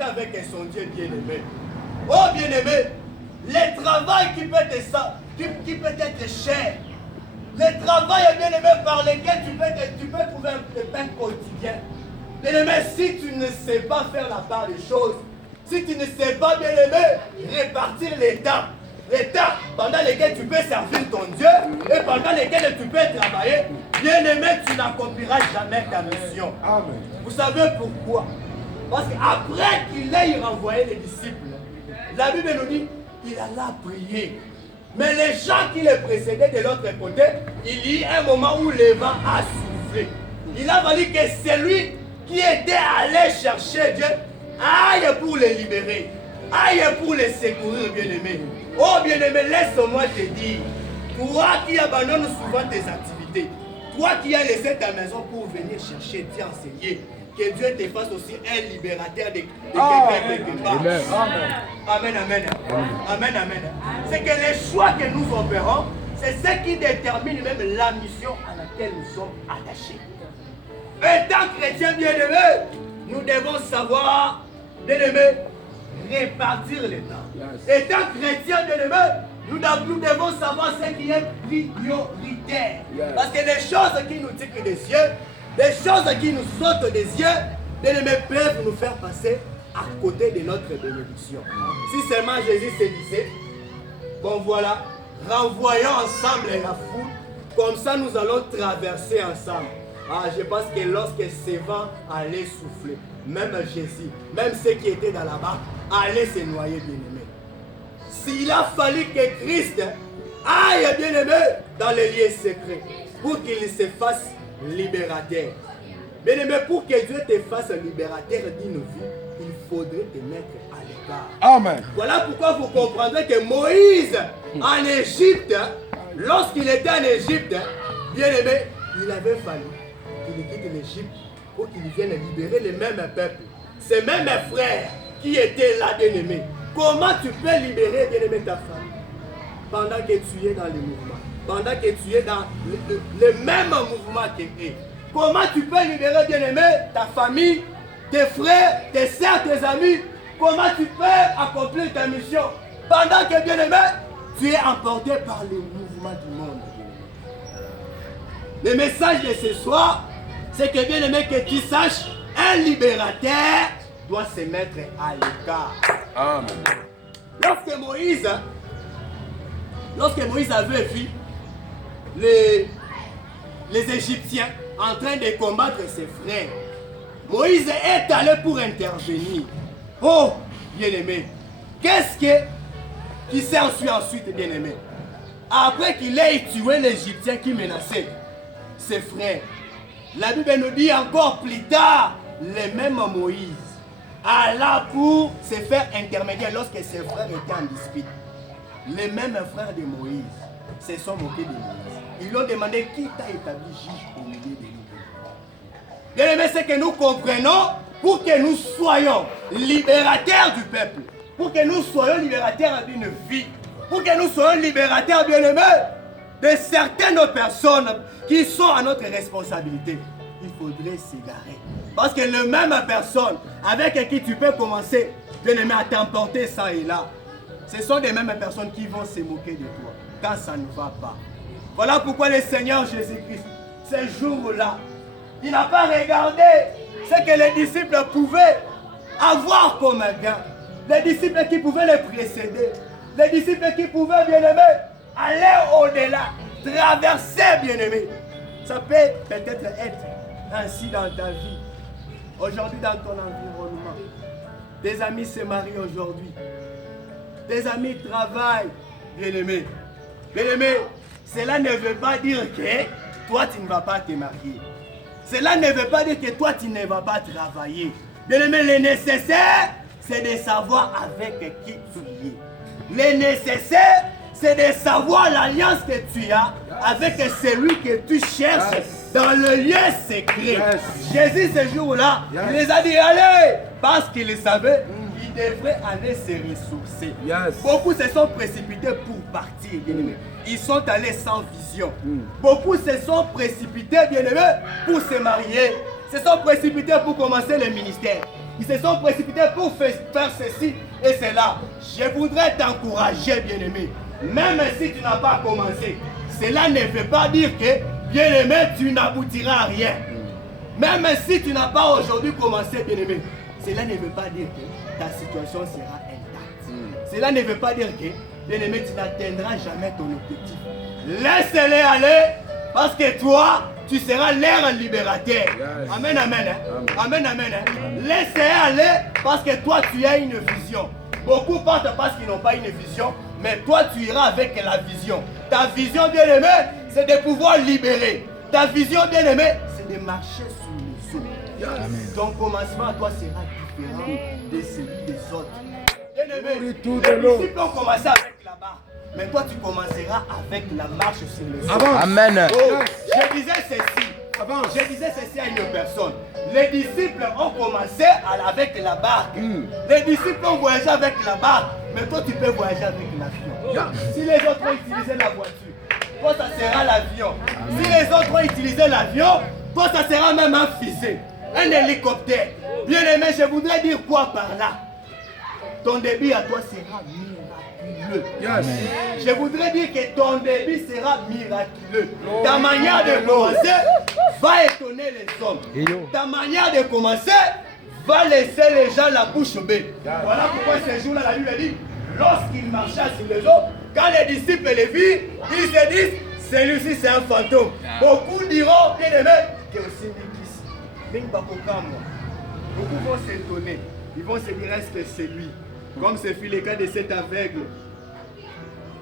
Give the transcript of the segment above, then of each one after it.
avec son Dieu bien-aimé. Oh bien-aimé, le travail qui peut être cher, le travail bien-aimé par lequel tu peux trouver un pain quotidien. Bien-aimé, si tu ne sais pas faire la part des choses, si tu ne sais pas bien-aimé répartir les temps pendant lesquels tu peux servir ton Dieu et pendant lesquels tu peux travailler, bien-aimé, tu n'accompliras jamais ta mission. Amen. Vous savez pourquoi? Parce qu'après qu'il ait renvoyé les disciples, la Bible nous dit qu'il alla prier. Mais les gens qui le précédaient de l'autre côté, il y a un moment où le vent a soufflé. Il a fallu que celui qui était allé chercher Dieu aille pour les libérer, aille pour les secourir, bien-aimé. Oh bien-aimé, laisse-moi te dire, toi qui abandonnes souvent tes activités, toi qui as laissé ta maison pour venir chercher Dieu enseigner, que Dieu te fasse aussi un libérateur de quelqu'un quelque part. Amen, amen. Amen, amen. C'est que les choix que nous opérons, c'est ce qui détermine même la mission à laquelle nous sommes attachés. Étant chrétiens bien-aimés, nous devons savoir, bien-aimés, répartir les temps. Étant chrétiens bien-aimés, nous devons savoir ce qui est prioritaire. Parce que les choses qui nous tirent des yeux, les choses qui nous sautent des yeux, bien-aimés, peuvent nous faire passer à côté de notre bénédiction. Si seulement Jésus se disait, bon voilà, renvoyons ensemble la foule, comme ça nous allons traverser ensemble. Ah, je pense que lorsque ces vents allaient souffler, même Jésus, même ceux qui étaient dans la barque, allaient se noyer, bien-aimés. S'il a fallu que Christ aille, bien-aimé, dans les lieux secrets, pour qu'il se fasse libérateur. Bien-aimé, pour que Dieu te fasse libérateur d'une vie, il faudrait te mettre à l'écart. Amen. Voilà pourquoi vous comprendrez que Moïse, en Égypte, lorsqu'il était en Égypte, bien-aimé, il avait fallu qu'il quitte l'Égypte pour qu'il vienne libérer les mêmes peuples. Ces mêmes frères qui étaient là, bien-aimé. Comment tu peux libérer, bien-aimé, ta femme pendant que tu es dans le mouvement, pendant que tu es dans le même mouvement qu'eux? Comment tu peux libérer, bien-aimé, ta famille, tes frères, tes sœurs, tes amis? Comment tu peux accomplir ta mission pendant que, bien-aimé, tu es emporté par le mouvement du monde? Le message de ce soir, c'est que, bien-aimé, que tu saches, un libérateur doit se mettre à l'écart. Amen. Lorsque Moïse avait vu les Égyptiens en train de combattre ses frères, Moïse est allé pour intervenir. Oh, bien-aimé, qu'est-ce qui s'est ensuite, bien-aimé? Après qu'il ait tué l'Égyptien qui menaçait ses frères, la Bible nous dit encore plus tard, le même Moïse alla pour se faire intermédiaire lorsque ses frères étaient en dispute. Les mêmes frères de Moïse se sont moqués de Moïse. Ils lui ont demandé qui t'a établi juge au milieu de nous. Bien aimé, c'est que nous comprenons pour que nous soyons libérateurs du peuple, pour que nous soyons libérateurs d'une vie, pour que nous soyons libérateurs, bien aimés, de certaines personnes qui sont à notre responsabilité. Il faudrait s'égarer. Parce que les mêmes personnes avec qui tu peux commencer, bien aimé, à t'emporter ça et là, ce sont les mêmes personnes qui vont se moquer de toi quand ça ne va pas. Voilà pourquoi le Seigneur Jésus-Christ, ce jour-là, il n'a pas regardé ce que les disciples pouvaient avoir comme gain. Les disciples qui pouvaient les précéder. Les disciples qui pouvaient, bien aimé, aller au-delà, traverser, bien aimé. Ça peut peut-être être ainsi dans ta vie. Aujourd'hui, dans ton environnement, tes amis se marient aujourd'hui. Tes amis travaillent, bien-aimé. Bien-aimé, cela ne veut pas dire que toi, tu ne vas pas te marier. Cela ne veut pas dire que toi, tu ne vas pas travailler. Bien-aimé, le nécessaire, c'est de savoir avec qui tu es. Le nécessaire, c'est de savoir l'alliance que tu as avec celui que tu cherches dans le lieu secret. Jésus, ce jour-là, il les a dit, allez, parce qu'il savait qu'ils devraient aller se ressourcer. Beaucoup se sont précipités pour partir, bien-aimés. Ils sont allés sans vision. Beaucoup se sont précipités, bien-aimés, pour se marier. Se sont précipités pour commencer le ministère. qui se sont précipités pour faire ceci et cela. Je voudrais t'encourager, bien-aimé. Même si tu n'as pas commencé, cela ne veut pas dire que, bien-aimé, tu n'aboutiras à rien. Même si tu n'as pas aujourd'hui commencé, bien-aimé, cela ne veut pas dire que ta situation sera intacte. Cela ne veut pas dire que, bien-aimé, tu n'atteindras jamais ton objectif. Laisse-les aller, parce que toi, tu seras leur libérateur. Amen, amen. Amen, amen. Laisse-les aller, parce que toi, tu as une vision. Beaucoup partent parce qu'ils n'ont pas une vision, mais toi, tu iras avec la vision. Ta vision, bien-aimé, c'est de pouvoir libérer. Ta vision, bien-aimé, c'est de marcher sur les eaux. Ton commencement à toi sera différent de celui des autres. Bien-aimé, les disciples ont commencé avec la barre, mais toi, tu commenceras avec la marche sur les eaux. Amen. Oh, je disais ceci à une personne. Les disciples ont commencé avec la barque. Les disciples ont voyagé avec la barque, mais toi, tu peux voyager avec l'avion. Si les autres ont utilisé la voiture, toi, ça sera l'avion. Si les autres ont utilisé l'avion, toi, ça sera même un fusée, un hélicoptère. Bien aimé, je voudrais dire quoi par là? Ton début à toi sera miraculeux. Je voudrais dire que ton début sera miraculeux. Ta manière de commencer va étonner les hommes. Ta manière de commencer va laisser les gens la bouche bée. Voilà pourquoi ce jour-là, la Bible dit, lorsqu'il marcha sur les eaux, quand les disciples les virent, ils se disent, celui-ci c'est un fantôme. Beaucoup diront, bien aimé, que aussi beaucoup vont s'étonner. Ils vont se dire, est-ce que c'est lui? Comme ce fut le cas de cet aveugle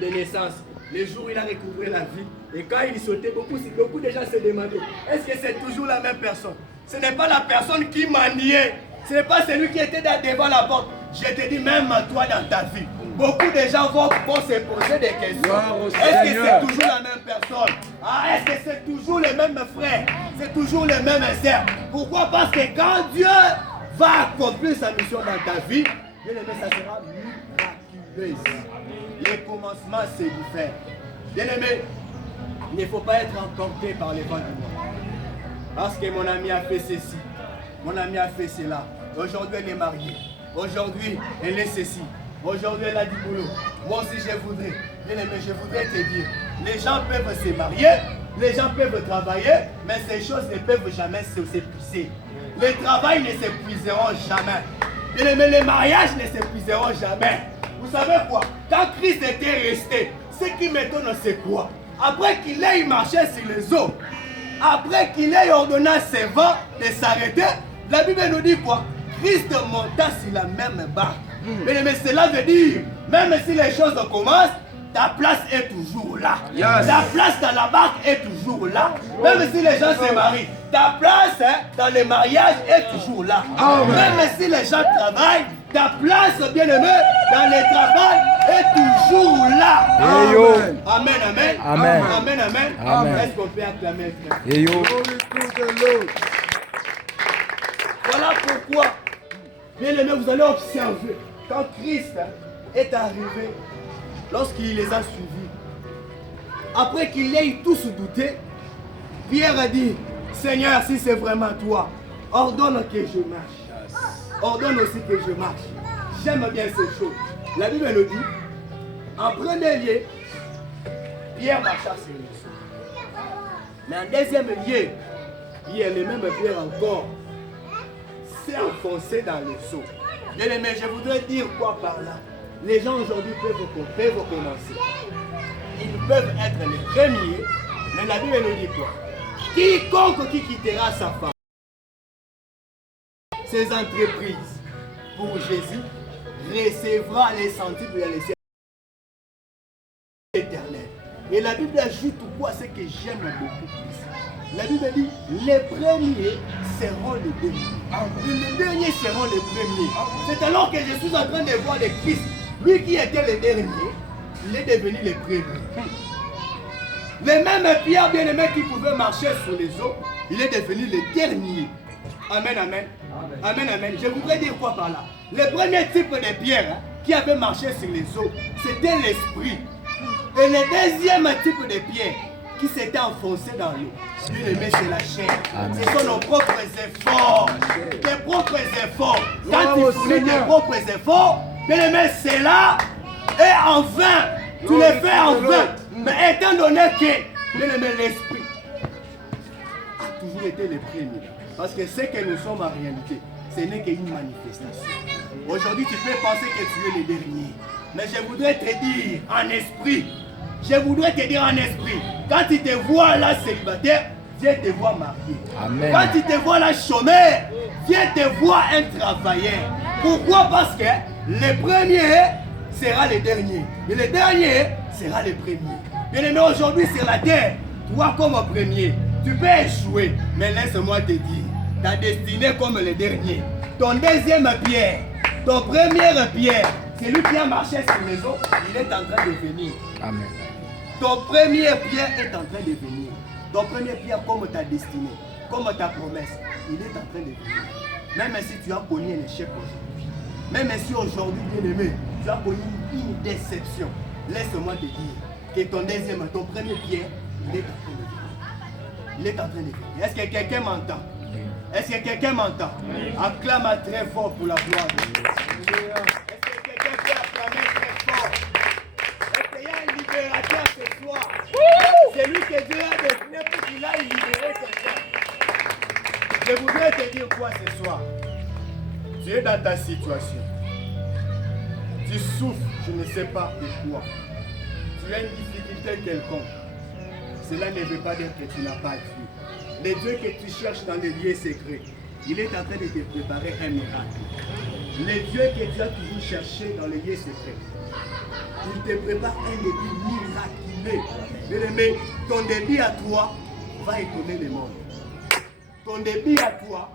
de naissance. Le jour où il a recouvré la vie, et quand il sautait, beaucoup de gens se demandaient, est-ce que c'est toujours la même personne? Ce n'est pas la personne qui maniait, ce n'est pas celui qui était devant la porte. Je te dis, même toi dans ta vie, beaucoup de gens vont se poser des questions. Est-ce que c'est toujours la même personne? Est-ce que c'est toujours le même frère? C'est toujours le même sœur? Pourquoi? Parce que quand Dieu va accomplir sa mission dans ta vie, bien aimé, ça sera miraculeux. Les commencements, c'est différent. Bien aimé, il ne faut pas être emporté par les vents du monde. Parce que mon ami a fait ceci, mon ami a fait cela. Aujourd'hui, elle est mariée. Aujourd'hui, elle est ceci. Aujourd'hui, elle a du boulot. Moi aussi, je voudrais. Bien aimé, je voudrais te dire, les gens peuvent se marier, les gens peuvent travailler, mais ces choses ne peuvent jamais s'épuiser. Les travails ne s'épuiseront jamais. Bien aimé, les mariages ne s'épuiseront jamais. Vous savez quoi? Quand Christ était resté, ce qui m'étonne, c'est quoi? Après qu'il ait marché sur les eaux, après qu'il ait ordonné à ses vents de s'arrêter, la Bible nous dit quoi? Christ monta sur la même barque. Bien aimé, cela veut dire, même si les choses commencent, ta place est toujours là. Ta place dans la barque est toujours là. Même si les gens se marient, ta place dans le mariage est toujours là. Même si les gens travaillent, ta place, bien aimé, dans le travail est toujours là. Amen. Amen, amen. Amen. Amen, amen. Amen. Est-ce qu'on peut acclamer, frère? Voilà pourquoi, bien aimé, vous allez observer, quand Christ est arrivé, lorsqu'il les a suivis, après qu'il ait tous douté, Pierre a dit, Seigneur, si c'est vraiment toi, ordonne que je marche. Ordonne aussi que je marche. J'aime bien ces choses. La Bible le dit, en premier lieu, Pierre marcha sur les eaux. Mais en deuxième lieu, Pierre, le même Pierre encore, s'est enfoncé dans les eaux. Bien aimé, je voudrais dire quoi par là? Les gens aujourd'hui peuvent commencer. Ils peuvent être les premiers, mais la Bible nous dit quoi? Quiconque qui quittera sa femme, ses entreprises pour Jésus, recevra les centiples de l'essai éternel. Et la Bible ajoute quoi? C'est que j'aime beaucoup plus. La Bible dit, les premiers seront les derniers. Et les derniers seront les premiers. C'est alors que je suis en train de voir le Christ. Lui qui était le dernier, il est devenu le premier. Le même Pierre bien-aimé qui pouvait marcher sur les eaux, il est devenu le dernier. Amen, amen. Amen, amen. Je voudrais dire quoi par là? Le premier type de Pierre qui avait marché sur les eaux, c'était l'esprit. Et le deuxième type de Pierre qui s'était enfoncé dans l'eau. Bien-aimé, c'est la chair. Ce sont nos propres efforts. Tes propres efforts. Quand tu fournis tes propres efforts, bien-aimé, c'est là. Et enfin, tu les fais en vain. Mais étant donné que, bien-aimé, l'esprit a toujours été le premier. Parce que ce que nous sommes en réalité, ce n'est qu'une manifestation. Aujourd'hui, tu peux penser que tu es le dernier. Mais je voudrais te dire en esprit, quand tu te vois là célibataire, Dieu te voit marié. Amen. Quand tu te vois là chômeur, Dieu te voit un travailleur. Pourquoi? Parce que le premier sera le dernier. Et le dernier sera le premier. Bien aimé, aujourd'hui sur la terre, toi comme premier, tu peux échouer. Mais laisse-moi te dire, ta destinée comme le dernier. Ton deuxième pierre, ton premier pierre, celui qui a marché sur les eaux, il est en train de venir. Amen. Ton premier pierre est en train de venir. Ton premier pierre comme ta destinée, comme ta promesse, il est en train de venir. Même si tu as connu un échec aujourd'hui, même si aujourd'hui, bien aimé, tu as connu une déception, laisse-moi te dire que ton premier pierre, il est en train de venir. Il est en train de venir. Est-ce que quelqu'un m'entend? Est-ce que quelqu'un m'entend? Acclame très fort pour la gloire de Dieu. Est-ce que quelqu'un peut acclamer très fort? Est-ce qu'il y a un libérateur ce soir? C'est lui que Dieu a destiné pour qu'il aille libérer quelqu'un. Je voudrais te dire quoi ce soir? Tu es dans ta situation. Tu souffres, je ne sais pas de quoi. Tu as une difficulté quelconque. Cela ne veut pas dire que tu n'as pas Dieu. Le Dieu que tu cherches dans les lieux secrets, il est en train de te préparer un miracle. Le Dieu que tu as toujours cherché dans les lieux secrets, il te prépare un début miraculeux. Bien-aimé, ton début à toi va étonner le monde. Ton début à toi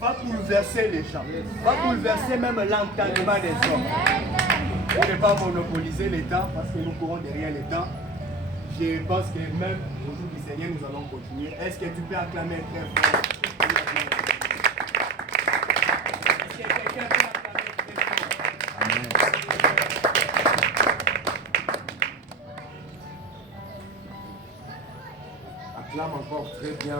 va bouleverser les gens, va bouleverser même l'entendement des hommes. Je ne vais pas monopoliser le temps parce que nous courons derrière le temps. Je pense que même au jour du Seigneur, nous allons continuer. Est-ce que tu peux acclamer très fort? Est-ce que quelqu'un peut acclamer très fort? Amen. Acclame encore très bien.